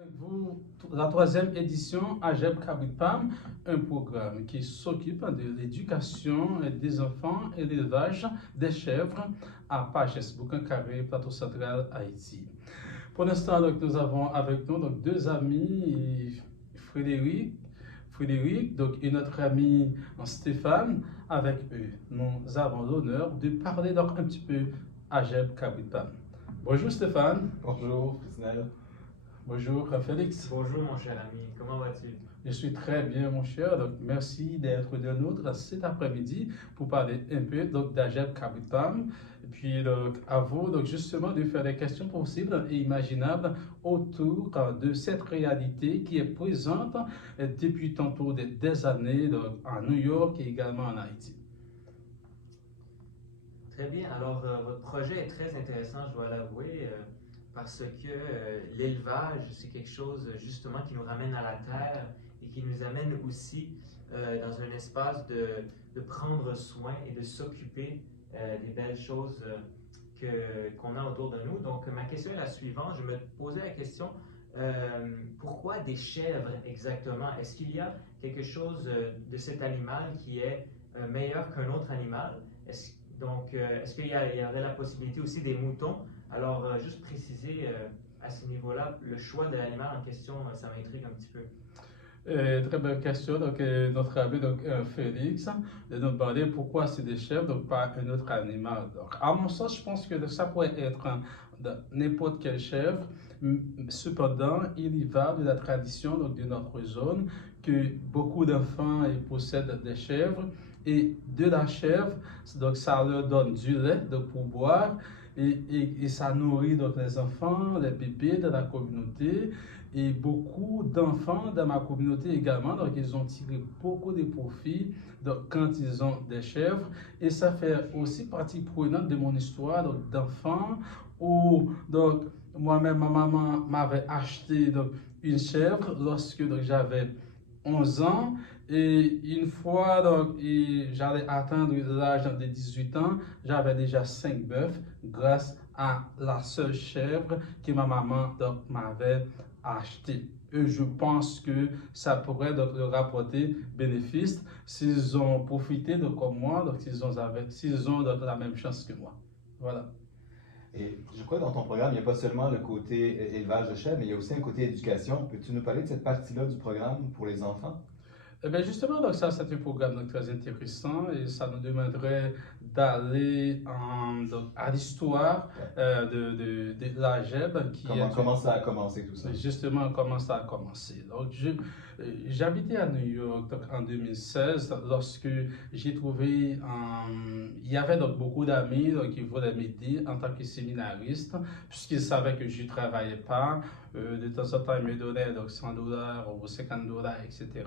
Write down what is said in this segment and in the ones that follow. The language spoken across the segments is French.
Avec vous, la troisième édition AGEP Kabwipam, un programme qui s'occupe de l'éducation des enfants et l'élevage des chèvres à Pages, Boucan-Carré, Plateau Central, Haïti. Pour l'instant, nous avons avec nous deux amis, Frédéric et notre ami Stéphane. Avec eux, nous avons l'honneur de parler un petit peu AGEP Kabwipam. Bonjour Stéphane. Bonjour, Prisnel. Bonjour Félix. Bonjour mon cher ami, comment vas-tu? Je suis très bien mon cher, donc merci d'être de nôtre cet après-midi pour parler un peu d'AGEP Kabwipam. Et puis à vous justement de faire des questions possibles et imaginables autour de cette réalité qui est présente depuis tantôt des années à New York et également en Haïti. Très bien, alors votre projet est très intéressant, je dois l'avouer, parce que l'élevage, c'est quelque chose justement qui nous ramène à la terre et qui nous amène aussi dans un espace de prendre soin et de s'occuper des belles choses qu'on a autour de nous. Donc ma question est la suivante, je me posais la question, pourquoi des chèvres exactement? Est-ce qu'il y a quelque chose de cet animal qui est meilleur qu'un autre animal? Est-ce qu'il y aurait la possibilité aussi des moutons? Alors, juste préciser à ce niveau-là, le choix de l'animal en question, ça m'intrigue un petit peu. Très bonne question. Notre ami Félix de nous demander pourquoi c'est des chèvres, donc pas un autre animal. Donc, à mon sens, je pense que ça pourrait être n'importe quelle chèvre. Cependant, il y va de la tradition de notre zone que beaucoup d'enfants possèdent des chèvres et de la chèvre, donc ça leur donne du lait pour boire et ça nourrit les enfants, les bébés de la communauté. Et beaucoup d'enfants dans ma communauté également, donc ils ont tiré beaucoup de profit quand ils ont des chèvres. Et ça fait aussi partie prenante de mon histoire d'enfant où moi-même, ma maman m'avait acheté une chèvre lorsque j'avais 11 ans. Et une fois, j'allais atteindre l'âge de 18 ans, j'avais déjà 5 bœufs grâce à la seule chèvre que ma maman m'avait acheté. Et je pense que ça pourrait leur rapporter bénéfice s'ils ont profité comme moi, donc s'ils ont la même chance que moi. Voilà. Et je crois que dans ton programme, il n'y a pas seulement le côté élevage de chèvres, mais il y a aussi un côté éducation. Peux-tu nous parler de cette partie-là du programme pour les enfants? Eh bien justement, ça c'est un programme très intéressant et ça nous demanderait d'aller à l'histoire de l'AGEB Comment ça a commencé tout ça? Justement, comment ça a commencé. Donc, j'habitais à New York en 2016 lorsque j'ai trouvé, il y avait beaucoup d'amis qui voulaient m'aider en tant que séminariste, puisqu'ils savaient que je ne travaillais pas. De temps en temps, ils me donnaient $100 ou $50, etc.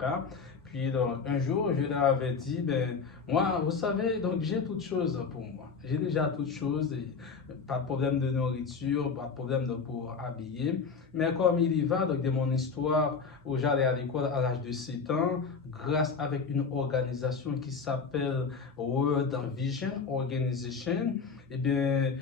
Puis un jour, je leur avais dit, moi, vous savez, j'ai toutes choses pour moi. J'ai déjà toutes choses, et pas de problème de nourriture, pas de problème pour habiller. Mais comme il y va de mon histoire où j'allais à l'école à l'âge de 7 ans, grâce avec une organisation qui s'appelle World Vision Organization, eh bien,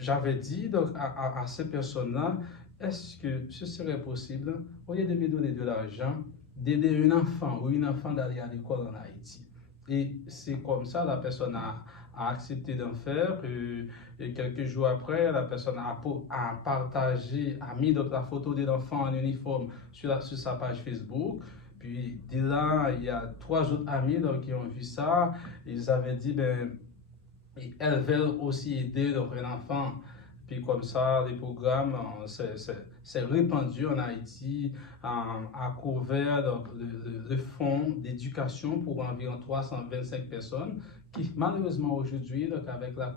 j'avais dit à ces personnes-là, est-ce que ce serait possible, au lieu de me donner de l'argent, d'aider un enfant ou une enfant d'aller à l'école en Haïti? Et c'est comme ça la personne a accepté d'en faire. Et quelques jours après, la personne a partagé, a mis la photo de l'enfant en uniforme sur sa page Facebook. Puis de là, il y a 3 autres amis qui ont vu ça. Ils avaient dit, elles veulent aussi aider un enfant. Puis comme ça, les programmes s'est répandu en Haïti, a couvert le fonds d'éducation pour environ 325 personnes, qui malheureusement aujourd'hui,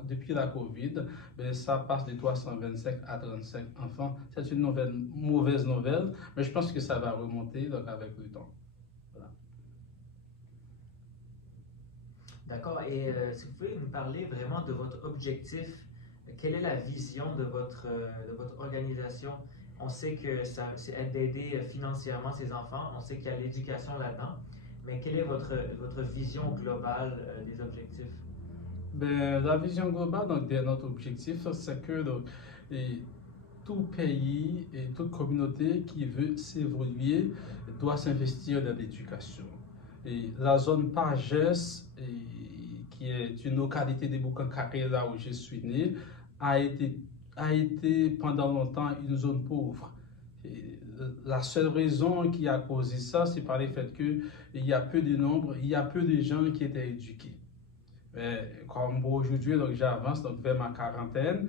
depuis la COVID, ça passe de 325 à 35 enfants. C'est une mauvaise nouvelle, mais je pense que ça va remonter avec le temps. Voilà. D'accord, et si vous pouvez nous parler vraiment de votre objectif, quelle est la vision de votre organisation? On sait que c'est d'aider financièrement ces enfants, on sait qu'il y a l'éducation là-dedans, mais quelle est votre vision globale des objectifs? La vision globale de notre objectif, c'est que tout pays et toute communauté qui veut s'évoluer doit s'investir dans l'éducation. Et la zone Pagès, qui est une localité de Boucacaré, là où je suis né, a été, a été pendant longtemps une zone pauvre. Et la seule raison qui a causé ça, c'est par le fait qu'il y a peu de nombre, il y a peu de gens qui étaient éduqués. Mais comme aujourd'hui, donc j'avance donc vers ma quarantaine,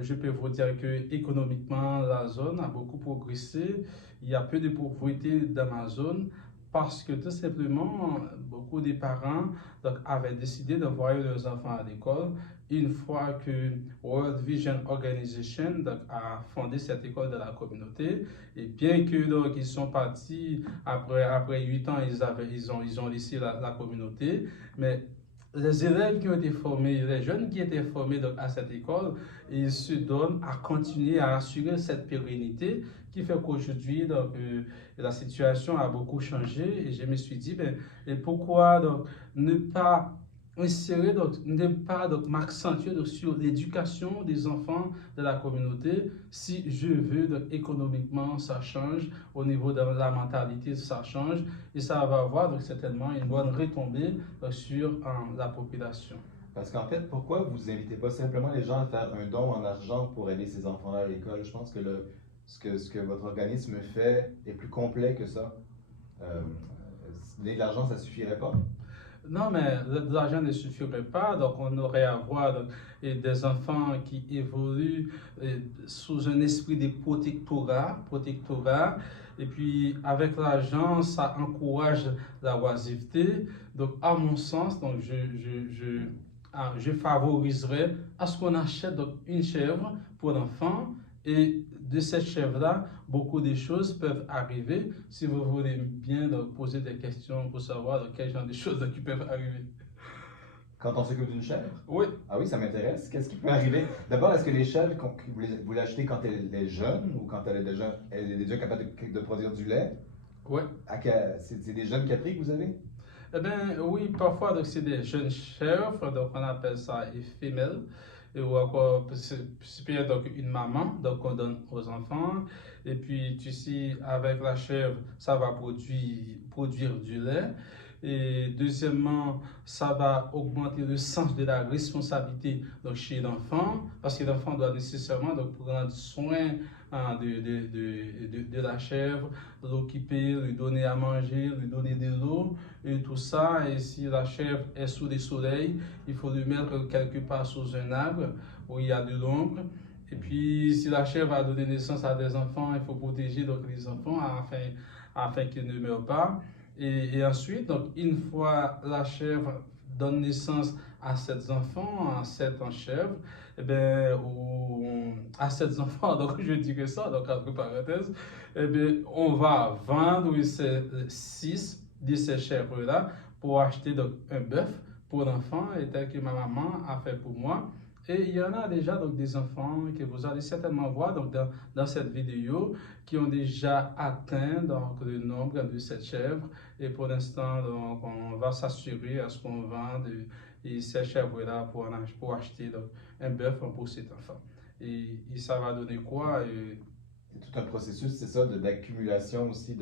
je peux vous dire que économiquement, la zone a beaucoup progressé. Il y a peu de pauvreté dans ma zone parce que tout simplement, beaucoup de parents donc, avaient décidé d'envoyer leurs enfants à l'école une fois que World Vision Organization donc, a fondé cette école de la communauté. Et bien que donc, ils sont partis après 8 ans, ils ont laissé la communauté, mais les élèves qui ont été formés, les jeunes qui étaient formés donc, à cette école, ils se donnent à continuer à assurer cette pérennité qui fait qu'aujourd'hui, la situation a beaucoup changé et je me suis dit, ben, et pourquoi donc, ne pas insérer, donc, ne pas donc, m'accentuer donc, sur l'éducation des enfants de la communauté si je veux donc, économiquement ça change, au niveau de la mentalité ça change et ça va avoir donc, certainement une bonne retombée sur la population. Parce qu'en fait, pourquoi vous invitez pas simplement les gens à faire un don en argent pour aider ces enfants-là à l'école? Je pense que, ce que votre organisme fait est plus complet que ça. Donner de l'argent, ça suffirait pas? Non, mais l'argent ne suffirait pas, donc on aurait à avoir donc, des enfants qui évoluent sous un esprit de protectorat, et puis avec l'argent, ça encourage la oisiveté. Donc, à mon sens, donc, je favoriserais à ce qu'on achète donc, une chèvre pour l'enfant, et de cette chèvre-là, beaucoup de choses peuvent arriver. Si vous voulez bien donc, poser des questions pour savoir donc, quel genre de choses donc, qui peuvent arriver. Quand on s'occupe d'une chèvre? Oui. Ah oui, ça m'intéresse. Qu'est-ce qui peut arriver? D'abord, est-ce que les chèvres, vous l'achetez quand elle est jeune ou quand elle est déjà capable de produire du lait? Oui. C'est des jeunes capris que vous avez? Eh bien, oui, parfois, donc, c'est des jeunes chèvres, donc on appelle ça une femelle, ou encore, c'est peut-être donc une maman, donc on donne aux enfants. Et puis, tu sais, avec la chèvre, ça va produire du lait. Et deuxièmement, ça va augmenter le sens de la responsabilité donc, chez l'enfant, parce que l'enfant doit nécessairement donc, prendre soin de la chèvre, l'occuper, lui donner à manger, lui donner de l'eau, et tout ça. Et si la chèvre est sous le soleil, il faut lui mettre quelque part sous un arbre où il y a de l'ombre. Et puis, si la chèvre a donné naissance à des enfants, il faut protéger donc, les enfants afin qu'ils ne meurent pas. Et ensuite, donc, une fois la chèvre donne naissance à 7 enfants, à 7 chèvres, eh bien, ou à 7 enfants, donc je dirais ça, donc entre parenthèses, eh bien, on va vendre ces 6 de ces chèvres-là pour acheter donc, un bœuf pour l'enfant, et tel que ma maman a fait pour moi. Et il y en a déjà donc, des enfants que vous allez certainement voir donc, dans cette vidéo qui ont déjà atteint donc, le nombre de cette chèvre. Et pour l'instant, donc, on va s'assurer à ce qu'on vende ces chèvres-là pour acheter donc, un bœuf pour cet enfant. Et ça va donner quoi? C'est tout un processus, c'est ça, d'accumulation aussi,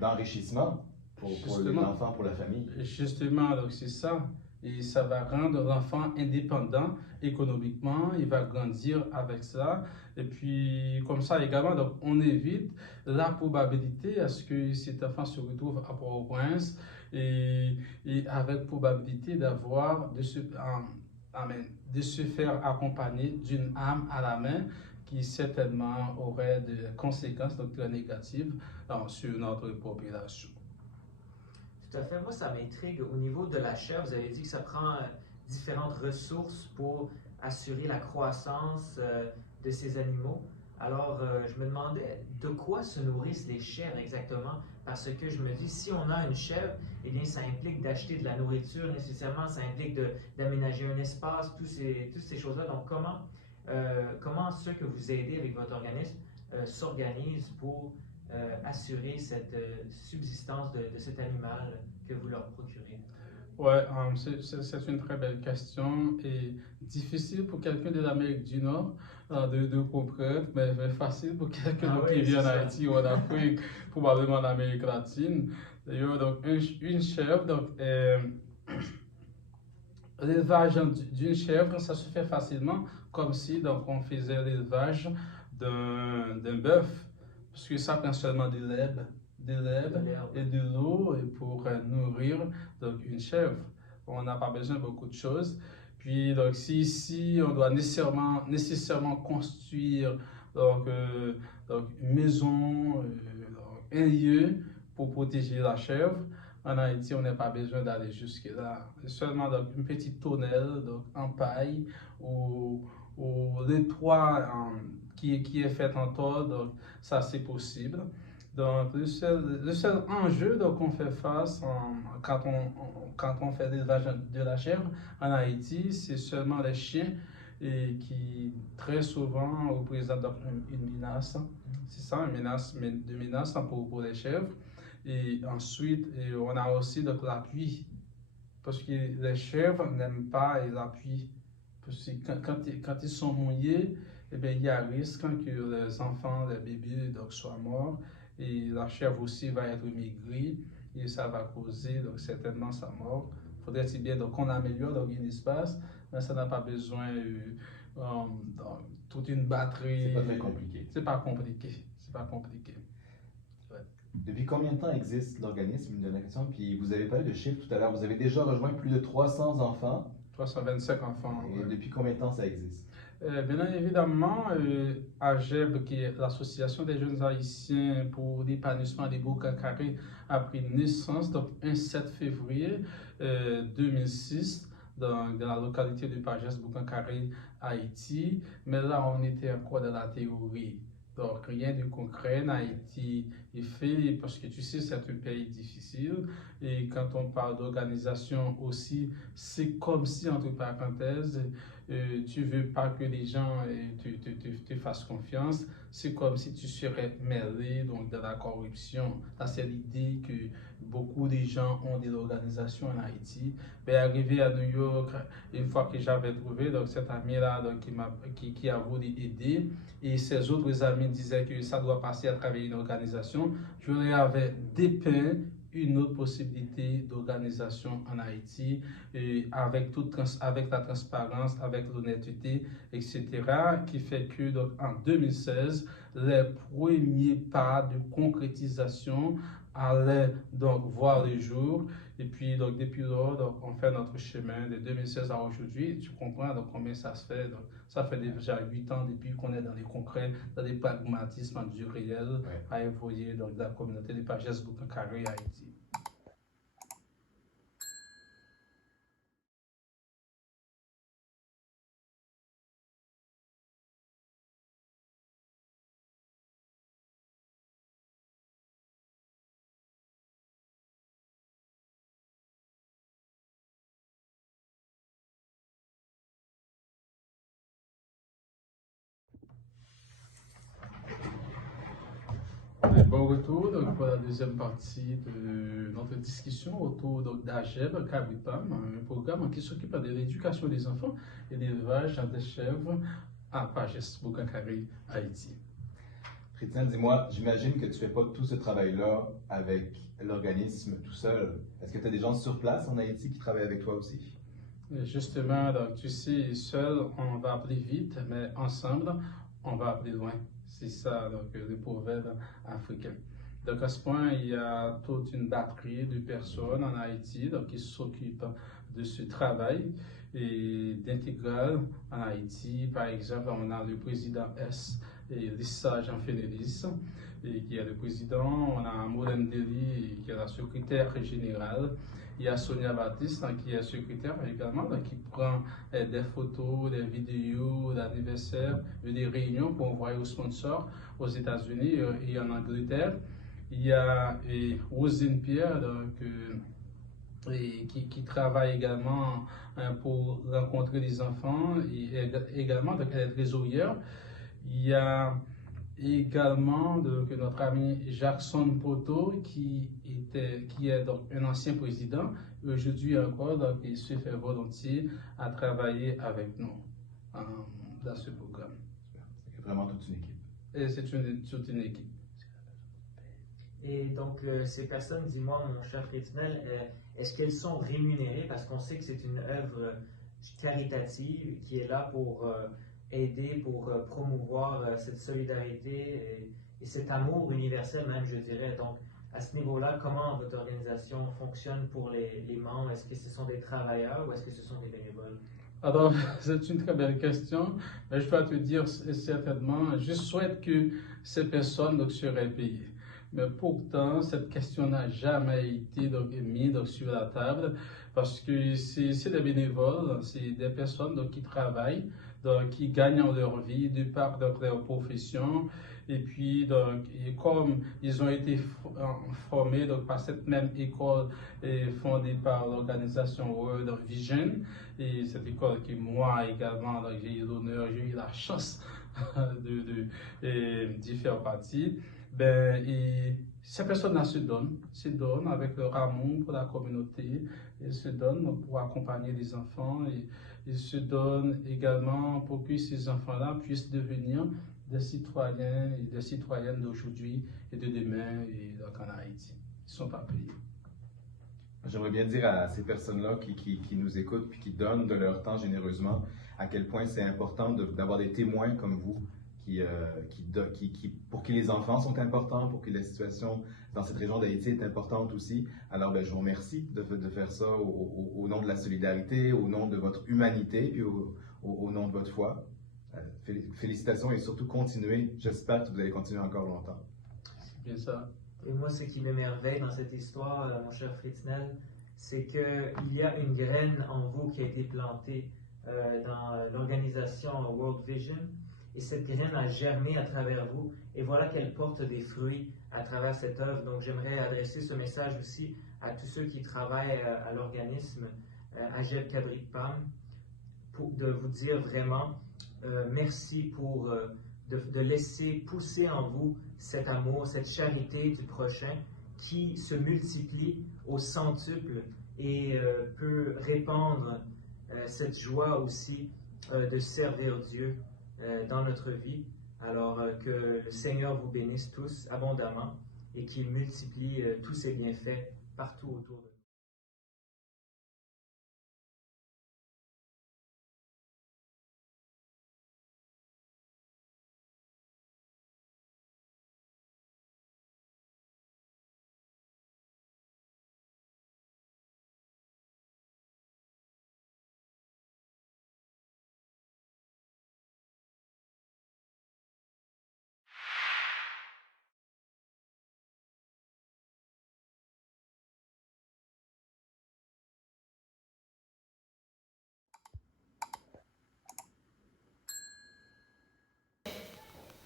d'enrichissement pour les enfants, pour la famille. Justement, donc c'est ça. Et ça va rendre l'enfant indépendant économiquement, il va grandir avec ça. Et puis, comme ça également, donc, on évite la probabilité à ce que cet enfant se retrouve à Port-au-Prince et avec probabilité de se faire accompagner d'une arme à la main qui certainement aurait des conséquences donc, très négatives sur notre population. Tout à fait. Moi, ça m'intrigue. Au niveau de la chèvre, vous avez dit que ça prend différentes ressources pour assurer la croissance de ces animaux. Alors, je me demandais de quoi se nourrissent les chèvres exactement, parce que je me dis, si on a une chèvre, eh bien, ça implique d'acheter de la nourriture nécessairement, ça implique d'aménager un espace, toutes ces choses-là. Donc, comment ceux que vous aidez avec votre organisme s'organisent pour assurer cette subsistance de cet animal que vous leur procurez? Ouais, c'est une très belle question et difficile pour quelqu'un de l'Amérique du Nord de comprendre, mais facile pour quelqu'un Ah donc, qui oui, vit c'est en ça. Haïti ou en Afrique, probablement en Amérique latine. D'ailleurs, donc, une chèvre, donc, l'élevage d'une chèvre, ça se fait facilement, comme si donc, on faisait l'élevage d'un bœuf, parce que ça prend seulement de De l'herbe l'herbe. et de l'eau et pour nourrir donc, une chèvre. On n'a pas besoin de beaucoup de choses. Puis, donc, si ici, on doit nécessairement construire donc, une maison, un lieu pour protéger la chèvre, en Haïti, on n'a pas besoin d'aller jusque-là. Seulement donc, une petite tonnelle donc, en paille ou le toit qui est fait en tôle, donc ça c'est possible. Donc le seul enjeu donc, qu'on fait face quand on fait l'élevage de la chèvre en Haïti, c'est seulement les chiens et qui très souvent représentent donc, une menace. C'est ça, une menace pour les chèvres. Et ensuite, on a aussi donc l'appui, parce que les chèvres n'aiment pas l'appui. Parce que quand ils sont mouillés, eh bien, il y a un risque que les enfants, les bébés donc, soient morts. Et la chèvre aussi va être maigrée et ça va causer donc, certainement sa mort. Faudrait-il bien donc, qu'on améliore donc, un espace, mais ça n'a pas besoin toute une batterie. C'est pas très compliqué. C'est pas compliqué. C'est pas compliqué. Ouais. Depuis combien de temps existe l'organisme? Une dernière question. Puis vous avez parlé de chiffres tout à l'heure. Vous avez déjà rejoint plus de 300 enfants. 325 enfants. Et Ouais. depuis combien de temps ça existe? Bien évidemment, AGEB, qui est l'Association des jeunes haïtiens pour l'épanouissement des Boucacaré, a pris naissance donc, un 7 février 2006 dans la localité de Pages, Boucacaré, Haïti. Mais là, on était encore dans la théorie. Donc, rien de concret en Haïti est fait parce que tu sais, c'est un pays difficile. Et quand on parle d'organisation aussi, c'est comme si, entre parenthèses, tu veux pas que les gens te fassent confiance. C'est comme si tu serais mêlé donc, dans la corruption. C'est l'idée que beaucoup de gens ont de l'organisation en Haïti. Mais arrivé à New York, une fois que j'avais trouvé donc, cet ami-là donc, qui a voulu aider, et ses autres amis disaient que ça doit passer à travers une organisation, je leur avais dépeint une autre possibilité d'organisation en Haïti avec la transparence, avec l'honnêteté, etc., qui fait que donc, en 2016, les premiers pas de concrétisation allaient donc voir le jour. Et puis, donc, depuis lors, donc, on fait notre chemin de 2016 à aujourd'hui. Tu comprends donc, combien ça se fait. Donc, ça fait déjà 8 ans depuis qu'on est dans les concrets, dans les pragmatismes du réel, à évoluer dans la communauté de Pages Boucacaré Haïti. Bon retour donc, pour la deuxième partie de notre discussion autour d'AGEB, Cabipam, un programme qui s'occupe de l'éducation des enfants et de l'élevage des chèvres à Pages, Boucacaré, Haïti. Chrétien, dis-moi, j'imagine que tu fais pas tout ce travail-là avec l'organisme tout seul. Est-ce que tu as des gens sur place en Haïti qui travaillent avec toi aussi? Justement, donc, tu sais, seul, on va plus vite, mais ensemble, on va plus loin. C'est ça, donc, le proverbe africain. Donc, à ce point, il y a toute une batterie de personnes en Haïti donc, qui s'occupent de ce travail et d'intégral en Haïti. Par exemple, on a le président S. et Lissa Jean-Fénélis, qui est le président. On a Moulin Deli, qui est la secrétaire générale. Il y a Sonia Baptiste qui est secrétaire également, qui prend des photos, des vidéos d'anniversaire, des réunions pour envoyer aux sponsors aux États-Unis et en Angleterre. Il y a Rosine Pierre qui travaille également pour rencontrer les enfants et également donc, elle est trésorière. Il y a Et également donc, notre ami Jackson Poto, qui est donc un ancien président, aujourd'hui encore, donc, il se fait volontiers à travailler avec nous dans ce programme. C'est vraiment toute une équipe. Et c'est toute une équipe. Et donc, ces personnes, dis-moi, mon cher Frétinel, est-ce qu'elles sont rémunérées? Parce qu'on sait que c'est une œuvre caritative qui est là pour aider, pour promouvoir cette solidarité et cet amour universel même, je dirais. Donc, à ce niveau-là, comment votre organisation fonctionne pour les membres? Est-ce que ce sont des travailleurs ou est-ce que ce sont des bénévoles? Alors, c'est une très belle question. Mais je dois te dire certainement, je souhaite que ces personnes donc, seraient payées. Mais pourtant, cette question n'a jamais été donc, mise donc, sur la table parce que c'est des bénévoles, c'est des personnes donc, qui travaillent, donc, qui gagnent leur vie de par donc, leur profession. Et puis, donc, et comme ils ont été formés donc, par cette même école fondée par l'organisation World Vision, et cette école que moi également, j'ai eu l'honneur, j'ai eu la chance d'y faire partie, ben, et ces personnes-là se donnent avec leur amour pour la communauté, et se donnent pour accompagner les enfants, et ils se donnent également pour que ces enfants-là puissent devenir des citoyens et des citoyennes d'aujourd'hui et de demain et donc en Haïti. Ils ne sont pas payés. J'aimerais bien dire à ces personnes-là qui nous écoutent puis qui donnent de leur temps généreusement à quel point c'est important d'avoir des témoins comme vous pour qui les enfants sont importants, pour qui la situation dans cette région d'Haïti est importante aussi. Alors, je vous remercie de faire ça au nom de la solidarité, au nom de votre humanité, puis au nom de votre foi. Félicitations et surtout continuez. J'espère que vous allez continuer encore longtemps. C'est bien ça. Et moi, ce qui m'émerveille dans cette histoire, mon cher Frétinel, c'est qu'il y a une graine en vous qui a été plantée dans l'organisation World Vision. Et cette graine a germé à travers vous. Et voilà qu'elle porte des fruits à travers cette œuvre. Donc, j'aimerais adresser ce message aussi à tous ceux qui travaillent à l'organisme Agep Cabrit Pam, de vous dire vraiment merci pour de laisser pousser en vous cet amour, cette charité du prochain qui se multiplie au centuple et peut répandre cette joie aussi de servir Dieu dans notre vie. Alors que le Seigneur vous bénisse tous abondamment et qu'il multiplie tous ses bienfaits partout autour de nous.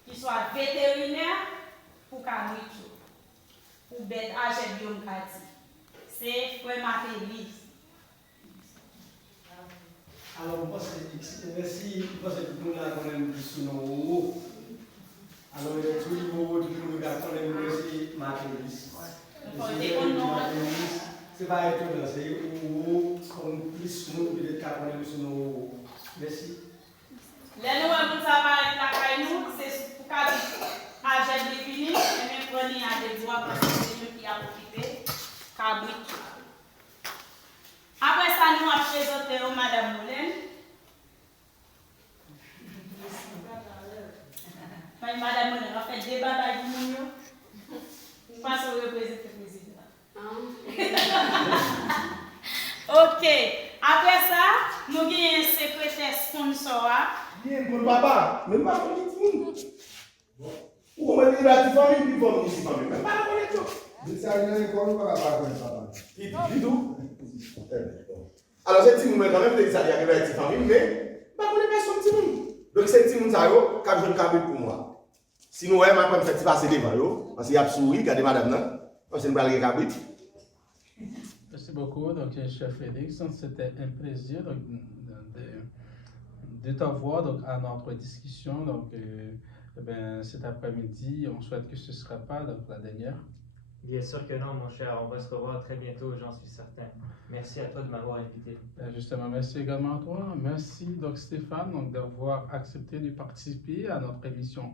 Qui soit vétérinaire pour Cabritou, pour bête Agep Guillaume Kati. C'est Frère Matélis. Alors, je pense que merci, je pense que tout le monde a quand même sous nos. Alors, tout le monde a quand même merci Matélis. C'est pas étonnant, c'est où, comme plus nous, peut-être quand même sous nos. Merci. Les nouvelles pour ça paraître la caille nous, c'est pour Cabritou. Agep défini, et même prenez à des droits parce que c'est nous qui a occupé Cabritou. Après ça, nous avons présenté au Madame Moulin. Madame Moulin, on fait débat avec vous. Vous passez au représentant président. Ok. Après ça, nous avons un secrétaire sponsor. Bien, pour papa, mais pas pour les petits. Ou on va dire la famille, puis pour ici, famille. Mais pas pour les petits. Je sais rien, l'école, pas pour les papa. Du tout. Alors, c'est petit monde quand même, ça arrive à la petite famille, mais pas pour les personnes petit monde. Donc, c'est petit monde, ça y est, quand je le cabine pour moi. Sinon, ouais, ma femme fait passer devant eux, parce qu'il y a souri, regardez madame, non? Parce que c'est une balle cabine. Merci beaucoup, donc, chef Félix. C'était un plaisir de t'avoir à notre discussion. Donc, Eh bien, cet après-midi, on souhaite que ce ne sera pas la dernière. Bien sûr que non, mon cher. On va se revoir très bientôt, j'en suis certain. Merci à toi de m'avoir invité. Justement, merci également à toi. Merci donc Stéphane donc, d'avoir accepté de participer à notre émission,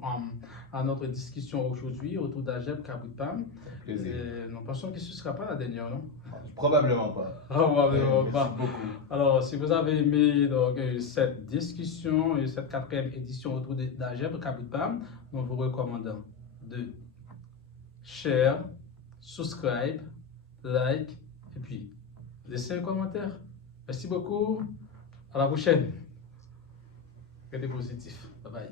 à notre discussion aujourd'hui autour d'Agep Kabutam. Plaisir. Nous pensons que ce ne sera pas la dernière, non? Probablement pas. Probablement Merci pas. beaucoup. Alors, si vous avez aimé donc, cette discussion et cette 4e édition autour d'Agep Kabutam, nous vous recommandons de share, subscribe, like et puis laissez un commentaire. Merci beaucoup. À la prochaine. Restez positif. Bye bye.